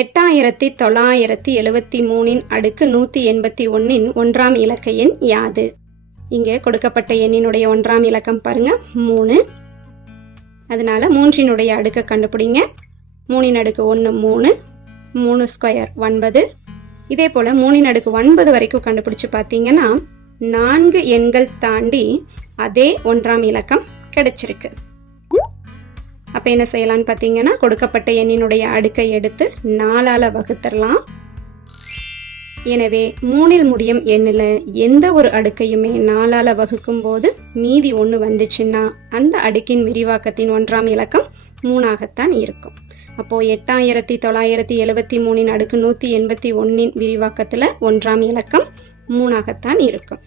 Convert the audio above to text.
8973 அடுக்கு 181 ஒன்றாம் இலக்க எண் யாது? இங்கே கொடுக்கப்பட்ட எண்ணினுடைய ஒன்றாம் இலக்கம் பாருங்க 3. அதனால 3 அடுக்கை கண்டுபிடிங்க. 3 அடுக்கு 1 3, 3 ஸ்கொயர் 9. இதே போல் 3 அடுக்கு 9 வரைக்கும் கண்டுபிடிச்சு பார்த்தீங்கன்னா 4 எண்கள் தாண்டி அதே ஒன்றாம் இலக்கம் கிடைச்சிருக்கு. அப்போ என்ன செய்யலான்னு பார்த்தீங்கன்னா கொடுக்கப்பட்ட எண்ணினுடைய அடுக்கை எடுத்து 4ஆல் வகுத்துடலாம். எனவே 3இல் முடியும் எண்ணில் எந்த ஒரு அடுக்கையுமே 4ஆல் வகுக்கும் போது மீதி 1 வந்துச்சுன்னா அந்த அடுக்கின் விரிவாக்கத்தின் ஒன்றாம் இலக்கம் 3ஆகத்தான் இருக்கும். அப்போது 8973 அடுக்கு 181 விரிவாக்கத்தில் ஒன்றாம் இலக்கம் 3ஆகத்தான் இருக்கும்.